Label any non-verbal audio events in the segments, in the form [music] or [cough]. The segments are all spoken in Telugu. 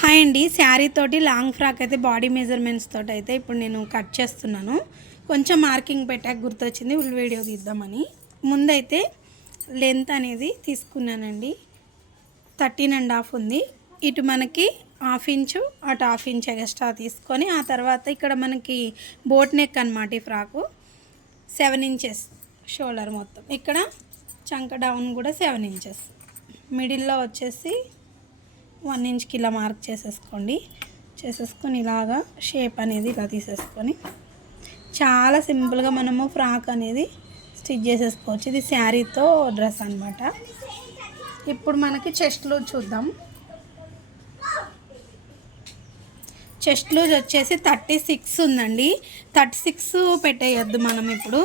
హాయ్ అండి. శారీ తోటి లాంగ్ ఫ్రాక్ అయితే బాడీ మెజర్మెంట్స్ తోటి అయితే ఇప్పుడు నేను కట్ చేస్తున్నాను. కొంచెం మార్కింగ్ పెట్టాక గుర్తొచ్చింది ఫుల్ వీడియో తీద్దామని. ముందైతే లెంత్ అనేది తీసుకున్నానండి. థర్టీన్ అండ్ హాఫ్ ఉంది. ఇటు మనకి హాఫ్ ఇంచు అటు హాఫ్ ఇంచ్ ఎక్స్ట్రా తీసుకొని ఆ తర్వాత ఇక్కడ మనకి బోట్ నెక్ అనమాట ఈ ఫ్రాకు. సెవెన్ ఇంచెస్ షోల్డర్ మొత్తం. ఇక్కడ చంక డౌన్ కూడా సెవెన్ ఇంచెస్. మిడిల్లో వచ్చేసి వన్ ఇంచ్కి ఇలా మార్క్ చేసేసుకోండి. చేసేసుకొని ఇలాగా షేప్ అనేది ఇలా తీసేసుకొని చాలా సింపుల్గా మనము ఫ్రాక్ అనేది స్టిచ్ చేసేసుకోవచ్చు. ఇది శారీతో డ్రెస్ అనమాట ఇప్పుడు మనకి చెస్ట్లు చూద్దాం. చెస్ట్ లూజ్ వచ్చేసి థర్టీ సిక్స్ ఉందండి. థర్టీ సిక్స్ పెట్టేయద్దు మనం ఇప్పుడు.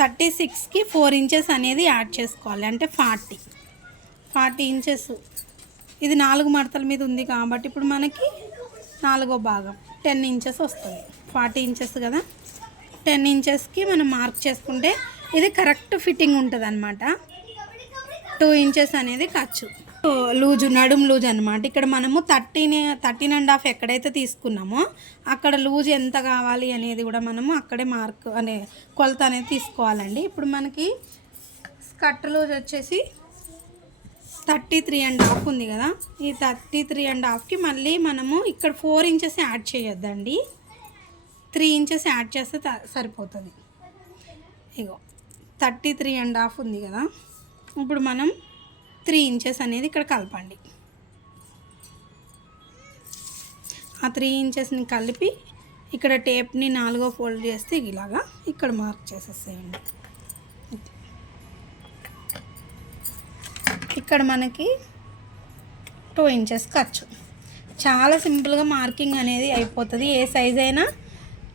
థర్టీ సిక్స్కి ఫోర్ ఇంచెస్ అనేది యాడ్ చేసుకోవాలి. అంటే ఫార్టీ. Forty inches. ఇది నాలుగు మడతల మీద ఉంది కాబట్టి ఇప్పుడు మనకి నాలుగో భాగం. టెన్ ఇంచెస్ వస్తుంది. ఫార్టీ ఇంచెస్ కదా. టెన్ ఇంచెస్కి మనం మార్క్ చేసుకుంటే ఇది కరెక్ట్ ఫిట్టింగ్ ఉంటుంది అనమాట టూ ఇంచెస్ అనేది ఖర్చు. లూజు నడుము లూజ్ అనమాట ఇక్కడ మనము థర్టీన్ థర్టీన్ అండ్ హాఫ్ ఎక్కడైతే తీసుకున్నామో అక్కడ లూజ్ ఎంత కావాలి అనేది కూడా మనము అక్కడే మార్క్ అనే కొలత అనేది తీసుకోవాలండి. ఇప్పుడు మనకి స్కర్ట్ లూజ్ వచ్చేసి థర్టీ త్రీ అండ్ హాఫ్ ఉంది కదా. ఈ థర్టీ త్రీ అండ్ హాఫ్కి మళ్ళీ మనము ఇక్కడ ఫోర్ ఇంచెస్ యాడ్ చేయొద్దండి. త్రీ ఇంచెస్ యాడ్ చేస్తే త- సరిపోతుంది. ఇగో థర్టీ త్రీ అండ్ హాఫ్ ఉంది కదా. ఇప్పుడు మనం త్రీ ఇంచెస్ అనేది ఇక్కడ కలపండి. ఆ త్రీ ఇంచెస్ని కలిపి ఇక్కడ టేప్ని నాలుగో ఫోల్డ్ చేస్తే ఇలాగా ఇక్కడ మార్క్ చేసేసేయండి. ఇక్కడ మనకి టూ ఇంచెస్ ఖర్చు. చాలా సింపుల్గా మార్కింగ్ అనేది అయిపోతుంది. ఏ సైజ్ అయినా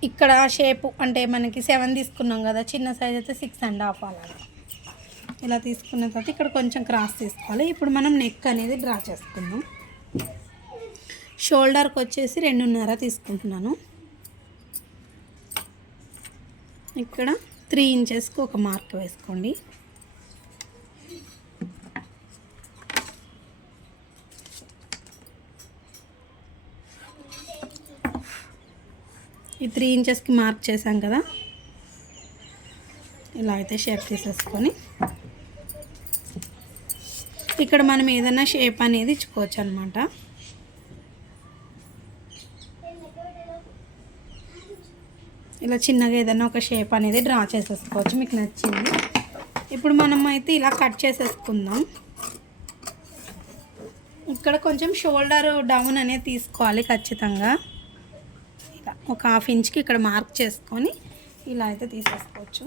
ఇక్కడ షేపు అంటే మనకి సెవెన్ తీసుకున్నాం కదా చిన్న సైజ్ అయితే సిక్స్ అండ్ హాఫ్ అలాగా ఇలా తీసుకున్న తర్వాత ఇక్కడ కొంచెం క్రాస్ తీసుకోవాలి. ఇప్పుడు మనం నెక్ అనేది డ్రా చేసుకుందాం. షోల్డర్కి వచ్చేసి రెండున్నర తీసుకుంటున్నాను. ఇక్కడ త్రీ ఇంచెస్కి ఒక మార్క్ వేసుకోండి. ఈ త్రీ ఇంచెస్కి మార్క్ చేసాం కదా. ఇలా అయితే షేప్ తీసేసుకొని. ఇక్కడ మనం ఏదైనా షేప్ అనేది ఇచ్చుకోవచ్చు అనమాట ఇలా చిన్నగా ఏదైనా ఒక షేప్ అనేది డ్రా చేసేసుకోవచ్చు మీకు నచ్చింది. ఇప్పుడు మనం అయితే ఇలా కట్ చేసేసుకుందాం. ఇక్కడ కొంచెం షోల్డర్ డౌన్ అనేది తీసుకోవాలి ఖచ్చితంగా. ఒక హాఫ్ ఇంచ్కి ఇక్కడ మార్క్ చేసుకొని ఇలా అయితే తీసేసుకోవచ్చు.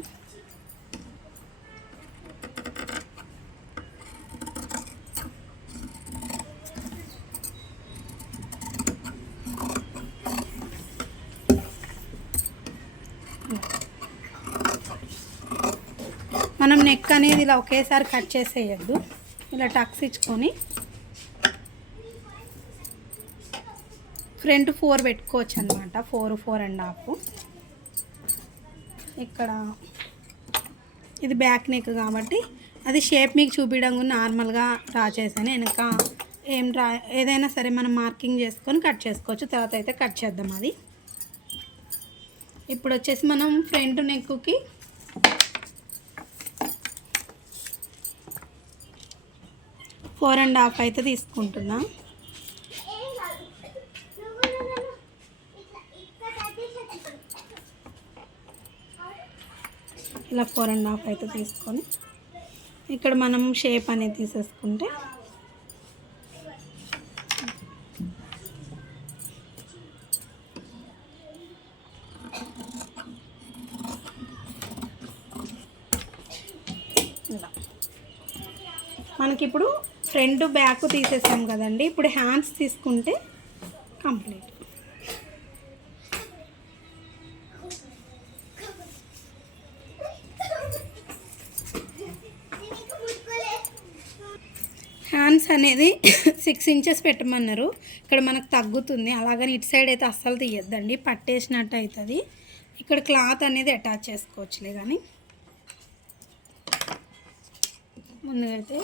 మనం నెక్ అనేది ఇలా ఒకేసారి కట్ చేసేయద్దు. ఇలా టక్స్ ఇచ్చుకొని ఫ్రంట్ ఫోర్ పెట్టుకోవచ్చు అనమాట ఫోర్ ఫోర్ అండ్ హాఫ్. ఇక్కడ ఇది బ్యాక్ నెక్ కాబట్టి అది షేప్ మీకు చూపించడం కూడా నార్మల్గా డ్రా చేశాను. వెనక ఏం డ్రా ఏదైనా సరే మనం మార్కింగ్ చేసుకొని కట్ చేసుకోవచ్చు. తర్వాత అయితే కట్ చేద్దాం అది. ఇప్పుడు వచ్చేసి మనం ఫ్రంట్ నెక్కి ఫోర్ అండ్ హాఫ్ అయితే తీసుకుంటున్నాం. ఇలా ఫోర్ అండ్ హాఫ్ అయితే తీసుకొని ఇక్కడ మనం షేప్ అనేది తీసేసుకుంటే ఇలా. మనకి ఇప్పుడు ఫ్రంట్ బ్యాక్ తీసేసాం కదండి. ఇప్పుడు హ్యాండ్స్ తీసుకుంటే కంప్లీట్. హ్యాండ్స్ అనేది [coughs] సిక్స్ ఇంచెస్ పెట్టమన్నారు. ఇక్కడ మనకు తగ్గుతుంది. అలాగని ఇటు సైడ్ అయితే అస్సలు తీయద్దండి. పట్టేసినట్టు అవుతుంది ఇక్కడ క్లాత్ అనేది అటాచ్ చేసుకోవచ్చులే కానీ ముందుగా అయితే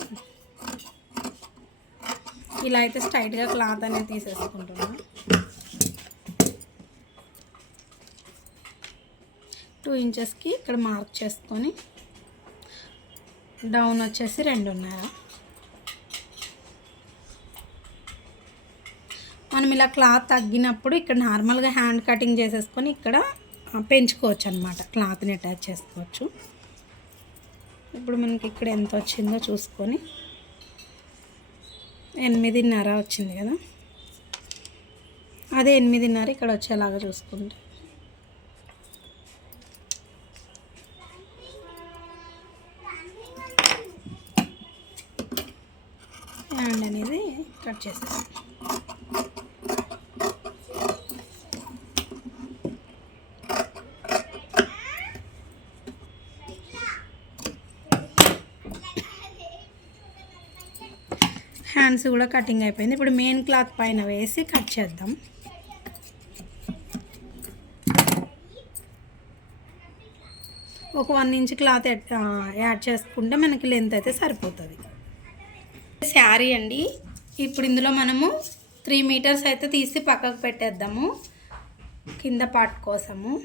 ఇలా అయితే స్ట్రైట్గా క్లాత్ అనేది తీసేసుకుంటున్నా. టూ ఇంచెస్కి ఇక్కడ మార్క్ చేసుకొని డౌన్ వచ్చేసి రెండున్నర మనం ఇలా క్లాత్ తగ్గినప్పుడు ఇక్కడ నార్మల్గా హ్యాండ్ కటింగ్ చేసేసుకొని ఇక్కడ పెంచుకోవచ్చు అనమాట క్లాత్ని అటాచ్ చేసుకోవచ్చు. ఇప్పుడు మనకి ఇక్కడ ఎంత వచ్చిందో చూసుకొని. ఎనిమిదిన్నర వచ్చింది కదా? అదే ఎనిమిదిన్నర ఇక్కడ వచ్చేలాగా చూసుకుంటే. హ్యాండ్ అనేది కట్ చేసేస్తాం హ్యాండ్స్ కూడా కటింగ్ అయిపోయింది. ఇప్పుడు మెయిన్ క్లాత్ పైన వేసి కట్ చేద్దాం. ఒక వన్ ఇంచ్ క్లాత్ యాడ్- చేసుకుంటే మనకి లెంత్ అయితే సరిపోతుంది. శారీ అండి. ఇప్పుడు ఇందులో మనము త్రీ మీటర్స్ అయితే తీసి పక్కకు పెట్టేద్దాము. కింద పార్ట్ కోసము.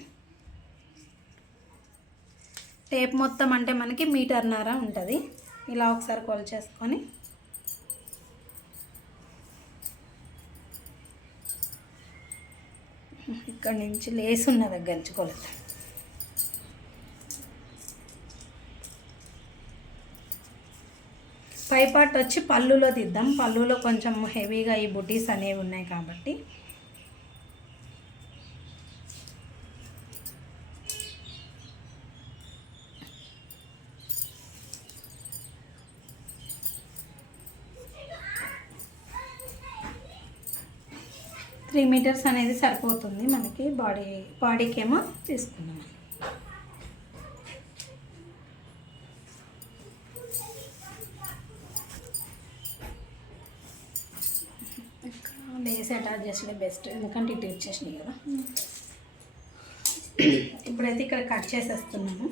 టేప్ మొత్తం అంటే మనకి మీటర్న్నర ఉంటుంది. ఇలా ఒకసారి కొలిచేసుకొని ఇక్కడ నుంచి లేస్ ఉన్న దగ్గర నుంచి పై పార్ట్ వచ్చి పళ్ళులో తీద్దాం పళ్ళులో కొంచెం హెవీగా ఈ బుటీస్ అనేవి ఉన్నాయి కాబట్టి త్రీ మీటర్స్ అనేది సరిపోతుంది మనకి బాడీ బాడీకి ఏమో తీసుకున్నాం ఇక్కడ లేస్ అటాచ్ చేసిన బెస్ట్ ఎందుకంటే ఇటు వచ్చేసినాయి కదా. ఇప్పుడైతే ఇక్కడ కట్ చేసేస్తున్నాము.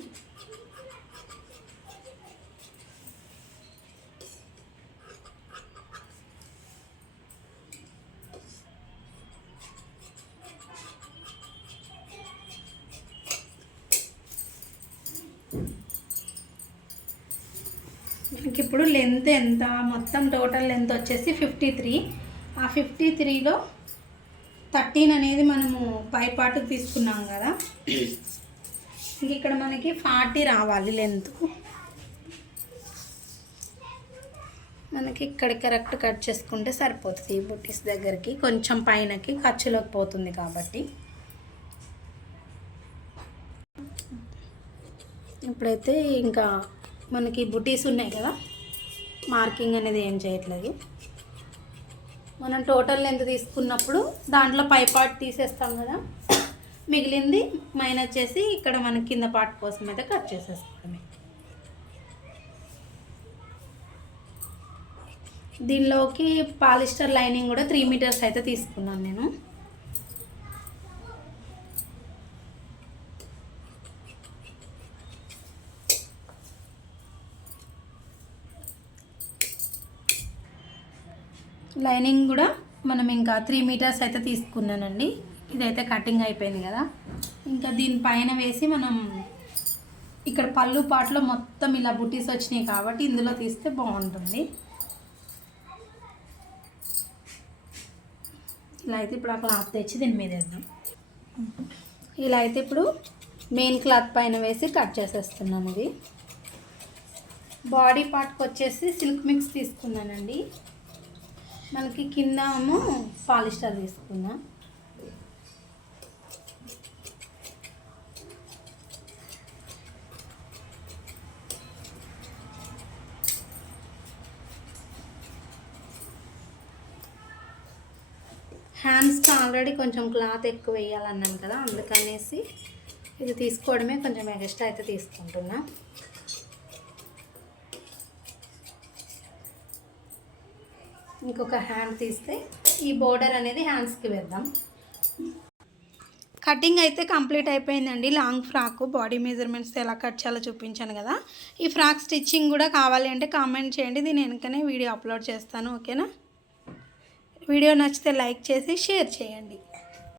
మనకి ఇప్పుడు లెంత్ ఎంత? మొత్తం టోటల్ లెంత్ వచ్చేసి ఫిఫ్టీ త్రీ ఆ ఫిఫ్టీ త్రీలో థర్టీన్ అనేది మనము పైపాటు తీసుకున్నాం కదా. ఇంక ఇక్కడ మనకి ఫార్టీ రావాలి లెంత్ మనకి ఇక్కడ కరెక్ట్ కట్ చేసుకుంటే సరిపోతుంది బుట్టీస్ దగ్గరికి. కొంచెం పైనకి ఖర్చులోకి పోతుంది కాబట్టి. ఇప్పుడైతే ఇంకా మనకి బుటీస్ ఉన్నాయి కదా మార్కింగ్ అనేది ఏం చేయట్లేదు. మనం టోటల్ లెంత్ తీసుకున్నప్పుడు దాంట్లో పై పార్ట్ తీసేస్తాం కదా మిగిలింది మైనస్ చేసి ఇక్కడ మన కింద పార్ట్ కోసం అయితే కట్ చేసేసుకోవడమే దీనిలోకి పాలిస్టర్ లైనింగ్ కూడా త్రీ మీటర్స్ అయితే తీసుకున్నాను నేను. లైనింగ్ కూడా మనం ఇంకా త్రీ మీటర్స్ అయితే తీసుకున్నానండి. ఇదైతే కటింగ్ అయిపోయింది కదా. ఇంకా దీనిపైన వేసి మనం ఇక్కడ పళ్ళు పాటలో మొత్తం ఇలా బుటీస్ వచ్చినాయి కాబట్టి ఇందులో తీస్తే బాగుంటుంది. ఇలా అయితే ఇప్పుడు ఆ క్లాత్ తెచ్చి దీని మీద వేద్దాం. ఇలా అయితే ఇప్పుడు మెయిన్ క్లాత్ పైన వేసి కట్ చేసేస్తున్నాను ఇది. బాడీ పార్ట్కి వచ్చేసి సిల్క్ మిక్స్ తీసుకున్నానండి. మనకి కింద ఏమో పాలిస్టర్ తీసుకున్నా. హ్యాండ్స్కి ఆల్రెడీ కొంచెం క్లాత్ ఎక్కువ వేయాలన్నాను కదా అందుకనేసి ఇది తీసుకోవడమే కొంచెం ఎక్స్ట్రా అయితే తీసుకుంటున్నా. ఇంకొక హ్యాండ్ తీస్తే ఈ బోర్డర్ అనేది హ్యాండ్స్కి వేద్దాం. కటింగ్ అయితే కంప్లీట్ అయిపోయిందండి. లాంగ్ ఫ్రాక్ బాడీ మెజర్మెంట్స్ ఎలా కట్ చేయాలో చూపించాను కదా. ఈ ఫ్రాక్ స్టిచ్చింగ్ కూడా కావాలి అంటే కామెంట్ చేయండి. దీని వెనుకనే వీడియో అప్లోడ్ చేస్తాను ఓకేనా? వీడియో నచ్చితే లైక్ చేసి షేర్ చేయండి.